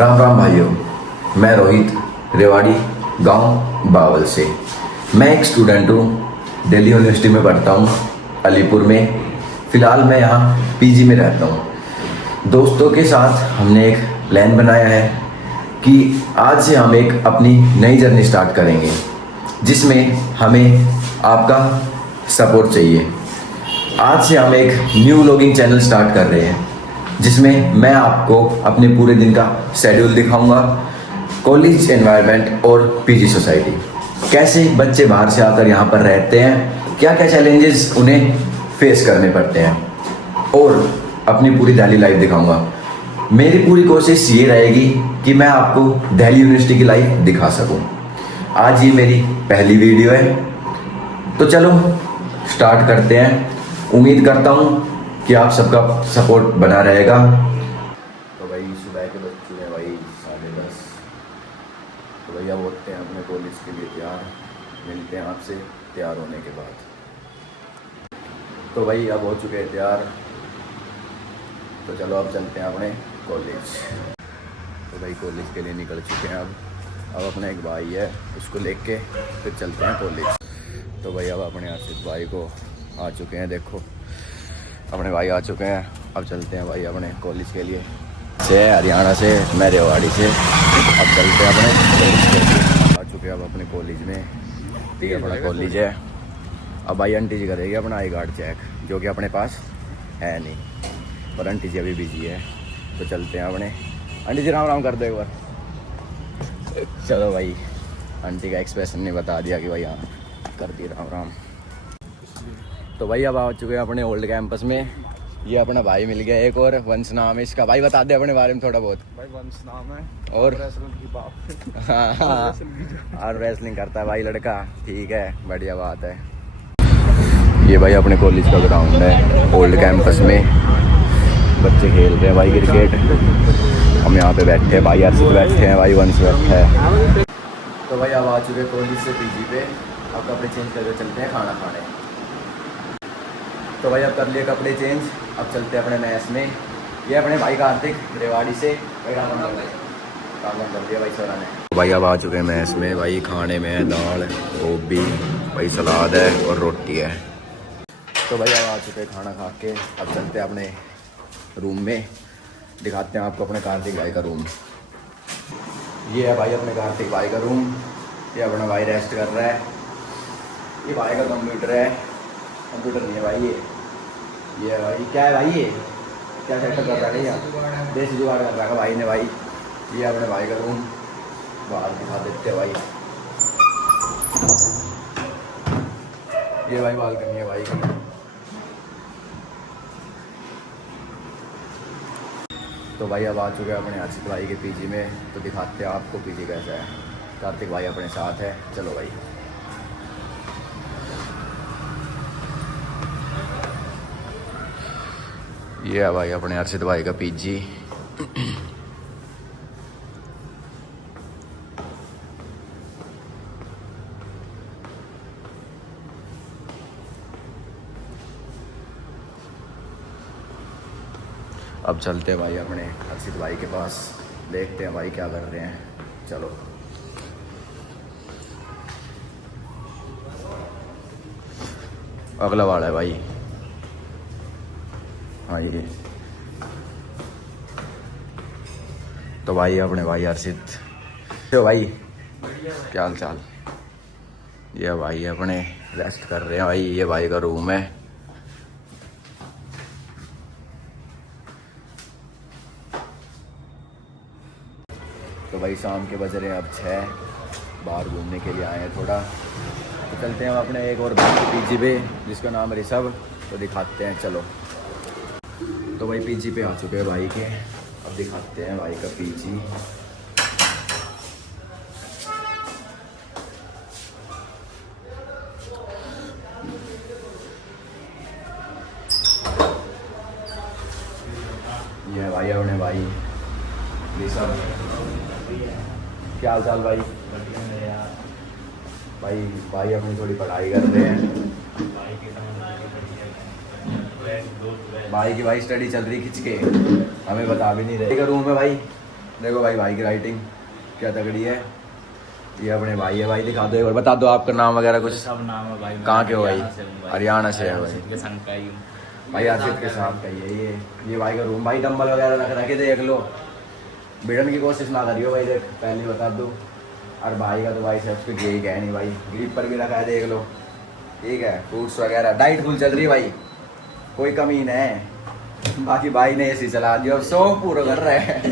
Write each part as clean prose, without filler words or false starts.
राम राम भाइयों, मैं रोहित रेवाड़ी गांव बावल से। मैं एक स्टूडेंट हूँ, दिल्ली यूनिवर्सिटी में पढ़ता हूँ, अलीपुर में। फ़िलहाल मैं यहाँ पीजी में रहता हूँ। दोस्तों के साथ हमने एक प्लान बनाया है कि आज से हम एक अपनी नई जर्नी स्टार्ट करेंगे, जिसमें हमें आपका सपोर्ट चाहिए। आज से हम एक न्यू व्लॉगिंग चैनल स्टार्ट कर रहे हैं, जिसमें मैं आपको अपने पूरे दिन का शेड्यूल दिखाऊंगा, कॉलेज एनवायरनमेंट और पीजी सोसाइटी, कैसे बच्चे बाहर से आकर यहाँ पर रहते हैं, क्या क्या चैलेंजेस उन्हें फेस करने पड़ते हैं, और अपनी पूरी दिल्ली लाइफ दिखाऊंगा। मेरी पूरी कोशिश ये रहेगी कि मैं आपको दिल्ली यूनिवर्सिटी की लाइफ दिखा सकूं। आज ये मेरी पहली वीडियो है, तो चलो स्टार्ट करते हैं। उम्मीद करता हूँ कि आप सबका सपोर्ट बना रहेगा। तो भाई सुबह के बज चुके हैं भाई 10:30। तो भैया बोलते हैं अपने कॉलेज के लिए तैयार। मिलते हैं आपसे तैयार होने के बाद। तो भाई अब हो चुके हैं तैयार, तो चलो अब चलते हैं अपने कॉलेज। तो भाई कॉलेज के लिए निकल चुके हैं। अब अपना एक भाई है, उसको लेके फिर चलते हैं कॉलेज। तो भाई अब अपने आसिफ भाई को आ चुके हैं, देखो अपने भाई आ चुके हैं। अब चलते हैं भाई अपने कॉलेज के लिए। से हरियाणा से, मैं रेवाड़ी से। अब चलते हैं अपने कॉलेज के लिए। आ चुके हैं अब अपने कॉलेज में। ये अपना कॉलेज है। अब भाई आंटी जी करेगी अपना आई कार्ड चेक, जो कि अपने पास है नहीं, पर आंटी जी अभी बिजी है। तो चलते हैं अपने। आंटी जी राम राम कर दो एक बार। चलो भाई, आंटी का एक्सप्रेशन ने बता दिया कि भाई हाँ कर दी राम राम। तो भाई अब आ चुके हैं अपने ओल्ड कैंपस में। ये अपना भाई मिल गया एक और, वंश नाम है इसका। भाई बता दे अपने बारे में थोड़ा बहुत। भाई वंश नाम है और हाँ और रेसलिंग करता है भाई लड़का। ठीक है, बढ़िया बात है। ये भाई अपने कॉलेज का ग्राउंड है ओल्ड कैंपस में। बच्चे खेल रहे हैं भाई क्रिकेट। हम यहाँ पे बैठे हैं, भाई अर्षित बैठे हैं, भाई वंश बैठे हैं। तो भाई अब आ चुके हैं कॉलेज से पीजी पे। अब कपड़े चेंज करके चलते हैं खाना खाने। तो भाई अब कर लिए कपड़े चेंज, अब चलते हैं अपने मैस में। ये अपने भाई कार्तिक रेवाड़ी से। भाई राम कर दिया भाई सरा ने। तो भाई अब आ चुके हैं मैस में। भाई खाने में है दाल, गोभी, भाई सलाद है और रोटी है। तो भाई अब आ चुके हैं खाना खा के। अब चलते हैं अपने रूम में, दिखाते हैं आपको अपने कार्तिक भाई का रूम। ये है भाई अपने कार्तिक भाई का रूम। ये अपना भाई रेस्ट कर रहा है। ये भाई का कंप्यूटर है, कंप्यूटर नहीं है भाई ये है भाई। क्या है भाई, ये क्या सेटअप कर रहा है यार, देसी जुगाड़ कर रहा है भाई ने भाई। ये अपने भाई का रूम, बाहर दिखा देते हैं भाई। ये भाई बालकनी है भाई की। तो भाई अब आ चुके हैं अपने अर्षित भाई के पीजी में, तो दिखाते हैं आपको पीजी कैसा है। कार्तिक भाई अपने साथ है, चलो भाई। ये है भाई अपने अर्षित भाई का पीजी। अब चलते हैं भाई अपने अर्षित भाई के पास, देखते हैं भाई क्या कर रहे हैं। चलो अगला वाला है भाई। हाँ ये तो भाई अपने भाई अर्षित। तो भाई क्या हाल चाल। ये भाई अपने रेस्ट कर रहे हैं भाई। ये भाई का रूम है। तो भाई शाम के बज रहे हैं अब 6, बाहर घूमने के लिए आए हैं थोड़ा। तो चलते हैं हम अपने एक और पीजी पे, जिसका नाम है ऋषभ। तो दिखाते हैं, चलो। तो भाई पीजी पे आ चुके हैं भाई के। अब दिखाते हैं भाई का पीजी। ये है भाई अपने भाई ऋषभ। क्या हाल चाल भाई। भाई अपनी थोड़ी पढ़ाई कर रहे हैं। भाई की भाई स्टडी चल रही खिंच के, हमें बता भी नहीं रहे। रूम है भाई, देखो भाई की राइटिंग क्या तगड़ी है। ये अपने भाई है भाई, दिखा दो एक बार, बता दो आपका नाम वगैरह कुछ। सब नाम है भाई। कहाँ के हो भाई? हरियाणा से हूँ भाई। हरियाणा से है भाई। के संग का ही हूँ। भाई अर्षित के साथ का ही है ये भाई का रूम। भाई डंबल वगैरह रख रखे देख लो, भिड़न की कोशिश ना करियो भाई, देख पहले बता दूँ। और भाई का तो भाई सब कुछ यही है नहीं भाई, ग्रिप पर भी रखा है देख लो, ठीक है। फ्रूट्स वगैरह डाइट फुल चल रही है भाई, कोई कमी नहीं है। बाकी भाई ने ऐसे चला दिया, अब सौ पूरा कर रहे हैं।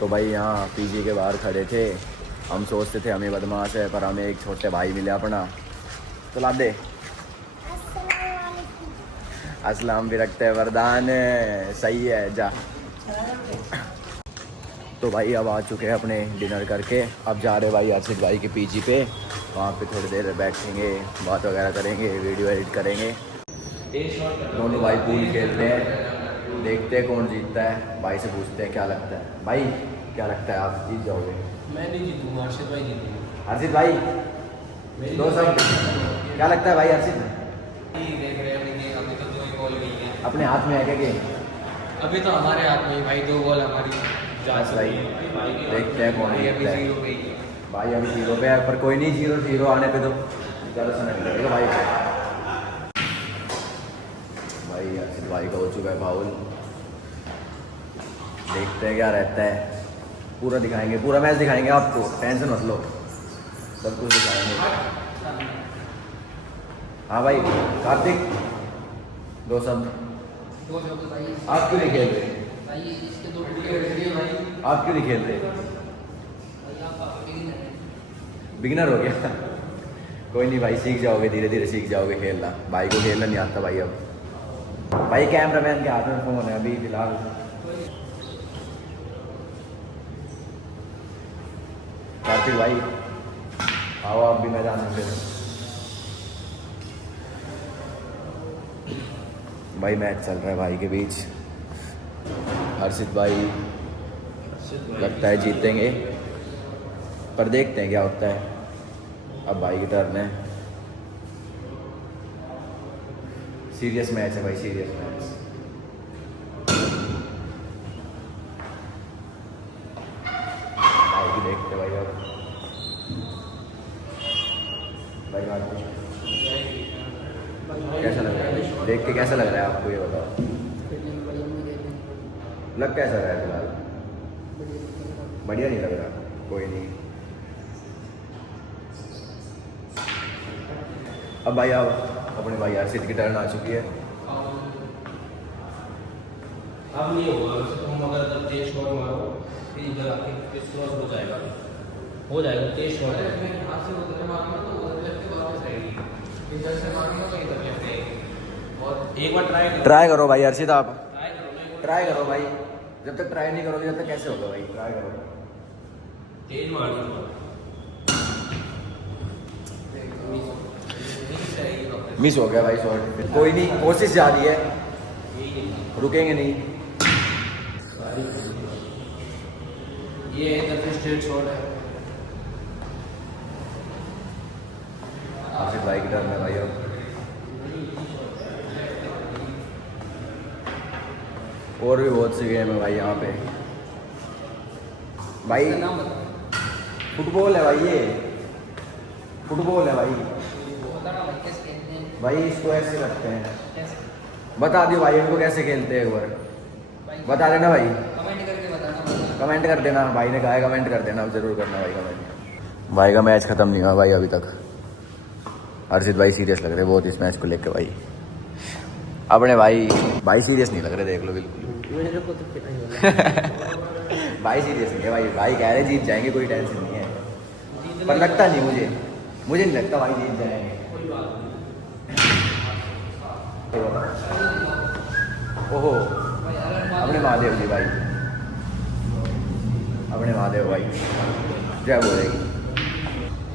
तो भाई यहाँ पीजी के बाहर खड़े थे, हम सोचते थे हमें बदमाश है, पर हमें एक छोटे भाई मिले अपना, तो ला दे। अस्सलाम भी रखते हैं वरदान, सही है जा। तो भाई अब आ चुके हैं अपने डिनर करके, अब जा रहे भाई अर्षित भाई के पीजी पे, वहाँ पे थोड़ी देर बैठेंगे, बात वगैरह करेंगे, वीडियो एडिट करेंगे। दोनों भाई पूल खेलते हैं, देखते हैं कौन जीतता है। भाई से पूछते हैं क्या लगता है। भाई क्या लगता है आप जीत जाओगे? मैं नहीं जीतूंगा, अर्षित भाई जीतूंगा। अर्षित भाई दो सब क्या लगता है भाई? अर्षित देख रहे हैं अभी तो 2 ही बॉल गई है। अपने हाथ में है क्या गेम? अभी तो हमारे हाथ में भाई 2 बॉल हमारी जा बस भाई सकती है। देखते हैं कौन भाई अभी जीतता है। 0 गई है। भाई अभी 0 पे है, पर कोई नहीं, 0-0 आने पे तो ज़्यादा समय नहीं लगेगा भाई। भाई अर्षित भाई का हो चुका है फाउल, देखते हैं क्या रहता है। पूरा दिखाएंगे, पूरा मैच दिखाएंगे आपको, टेंशन मत लो, सब कुछ दिखाएंगे। हाँ भाई कार्तिक दो शब्द। आप क्यों नहीं खेल रहे? आप क्यों नहीं खेल रहे? बिगिनर हो गया? कोई नहीं भाई, सीख जाओगे, धीरे धीरे सीख जाओगे खेलना। भाई को खेलना नहीं आता भाई। अब भाई कैमरामैन के हाथ में फ़ोन है अभी फिलहाल। कार्तिक भाई आओ आप भी मैदान में खेलो। भाई मैच चल रहा है भाई के बीच, हर्षित भाई लगता है जीतेंगे, पर देखते हैं क्या होता है। अब भाई की टर्न है, सीरियस मैच है भाई, सीरियस मैच। भाई की देखते भाई अब भाई कैसा लग रहा है देख के? कैसा लग रहा है आपको ये बताओ? लग कैसा रहा है फिलहाल? बढ़िया नहीं लग रहा? कोई नहीं। अब भाई आप अपने भाई अर्षित की टर्न आ चुकी है। अब नहीं होगा, वैसे तो हम अगर जब तेज शॉट मारो फिर इधर आके फिर क्रॉस हो जाएगा तेज शॉट है। हाथ से उधर मारूंगा तो उधर लेफ्ट के वापस आएगी, इधर से मारूंगा तो इधर लेफ्ट आएगी। और एक बार ट्राई करो भाई अर्षित, आप करो ट्राई करो भाई। जब तक ट्राई नहीं करोगे तब तक कैसे होगा भाई? ट्राई करो, तेज मार दो। मिस हो गया भाई शॉट। कोई नहीं, कोशिश जारी है, रुकेंगे नहीं। ये इधर से स्ट्रेट शॉट है। अर्षित भाई की टर्न है भाई अब। और भी बहुत सी गेम है भाई यहाँ पे। भाई फुटबॉल है भाई, ये फुटबॉल है भाई। भाई इसको ऐसे रखते हैं, बता दियो भाई इनको कैसे खेलते हैं, एक बार बता देना भाई, कमेंट कर देना। भाई ने कहा है कमेंट कर देना, अब जरूर करना भाई कमेंट। भाई का मैच खत्म नहीं हुआ भाई अभी तक। अर्षित भाई सीरियस लग रहे बहुत इस मैच को लेकर भाई। अपने भाई सीरियस नहीं लग रहे, देख लो बिल्कुल। मेरे को तो पिटाई हो रहा भाई सीरियस नहीं है भाई कह रहे जीत जाएंगे, कोई टेंशन नहीं है। पर लगता नहीं मुझे नहीं लगता भाई जीत जाएंगे। ओहो अपने महादेव जी भाई, अपने महादेव भाई जय बोलेगी।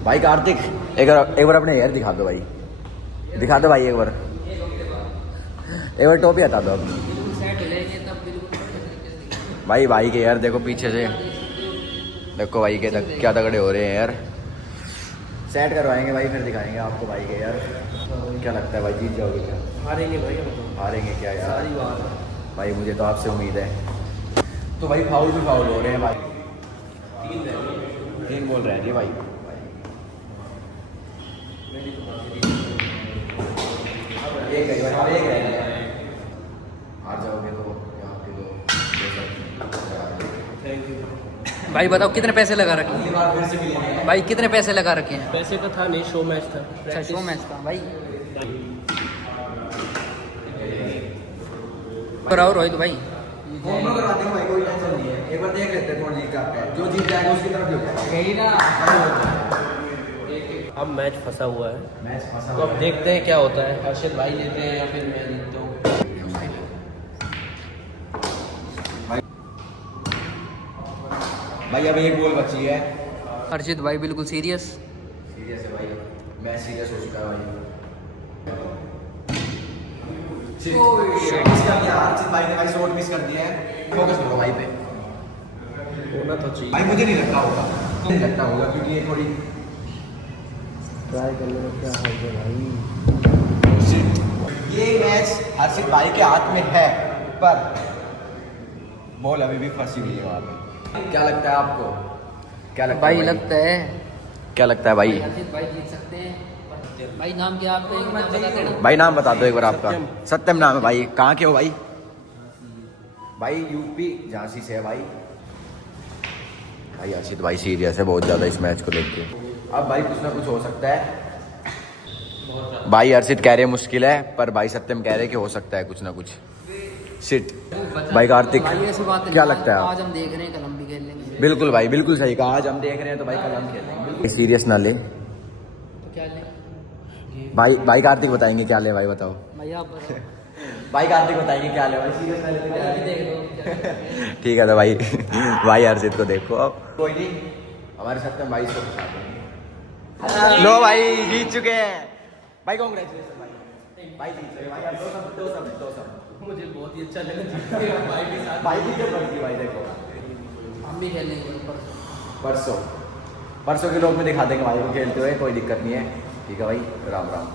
भाई कार्तिक एक बार अपने हेयर दिखा दो भाई, दिखा दो भाई एक बार टोपी हटा दो अपनी। भाई के यार देखो पीछे से, देखो भाई के क्या तगड़े हो रहे हैं यार। सेट करवाएंगे भाई, फिर दिखाएंगे आपको भाई के यार। क्या लगता है भाई जीत जाओगे क्या? हारेंगे भाई, हम तो हारेंगे क्या यार? सारी बात भाई मुझे तो आपसे उम्मीद है। तो भाई फाउल भी फाउल हो रहे हैं भाई। 3 रह गए। 3 बॉल रह रही है भाई। एक रह गई भाई, एक रह गई। हार जाओगे तो यहाँ के लोग थैंक यू। भाई बताओ कितने पैसे लगा रखे अगली बार फिर से मिलेंगे। हैं भाई, कितने पैसे लगा रखे हैं? पैसे का था नहीं, शो मैच था। अच्छा शो मैच का भाई। कराओ रोहित भाई। फोन में करवाते हैं भाई, कोई टेंशन नहीं है। एक बार देख लेते हैं कौन जीत जाता है। जो जीत जाएगा उसकी तरफ हो जाएगा। यही ना। अब मैच फंसा हुआ है, मैच फंसा तो अब देखते हैं क्या होता है। हर्षित भाई लेते हैं या फिर मैं जीतता हूँ। भाई अब एक बॉल बची है। हर्षित भाई बिल्कुल सीरियस। सीरियस है भाई, मैच सीरियस हो चुका है भाई। मिस कर दिया हर्षित भाई ने भाई, शॉट मिस कर दिया है। फोकस करो भाई पे। होना तो चाहिए। भाई मुझे नहीं लगता होगा, नहीं लगता होगा क्योंकि ये थोड़ी ट्राई कर लो, क्या होगा भाई। ये मैच हर्षित भाई के हाथ में है, पर बॉल अभी भी फंसी हुई है वहाँ पे। क्या लगता है आपको? क्या लगता भाई है लगता है क्या लगता है भाई? हर्षित भाई जीत सकते हैं। भाई नाम क्या आपका, एक बार बता देना। भाई नाम बता दो एक बार आपका। सत्यम। सत्यम नाम है भाई। कहाँ के हो भाई? भाई यूपी झांसी से है भाई। भाई हर्षित भाई सीरियस है बहुत ज़्यादा इस मैच को लेके। अब भाई कुछ ना कुछ हो सकता है। भाई हर्षित कह रहे मुश्किल है, पर भाई सत्यम कह रहे कि हो सकता है कुछ ना कुछ। शिट। भाई कार्तिक भाई ऐसी बात नहीं क्या है। लगता है आप? आज हम देख रहे हैं, कल हम भी खेल लेंगे। बिल्कुल भाई, बिल्कुल सही कहा। आज हम देख रहे हैं तो भाई कल हम खेलेंगे। सीरियस ना ले तो क्या ले भाई। भाई कार्तिक बताएंगे क्या ले भाई, बताओ। भाई आप बताओ। भाई कार्तिक बताएंगे क्या ले भाई, सीरियस ना ले तो क्या भाई ले? देख लो। ठीक है तो भाई भाई हर्षित को देखो अब। कोई नहीं, हमारे सत्यम भाई इसको फंसाते हैं। लो भाई जीत चुके हैं भाई, कांग्रेचुलेशन भाई। भाई जीत गए भाई। अब दो सब मुझे बहुत ही अच्छा लगा जीत के भाई के साथ। भाई की जब बढ़ती भाई देखो। हम भी खेल लेंगे परसों के लोग में दिखा देंगे भाई को खेलते हुए, कोई दिक्कत नहीं है। ठीक है भाई, राम राम।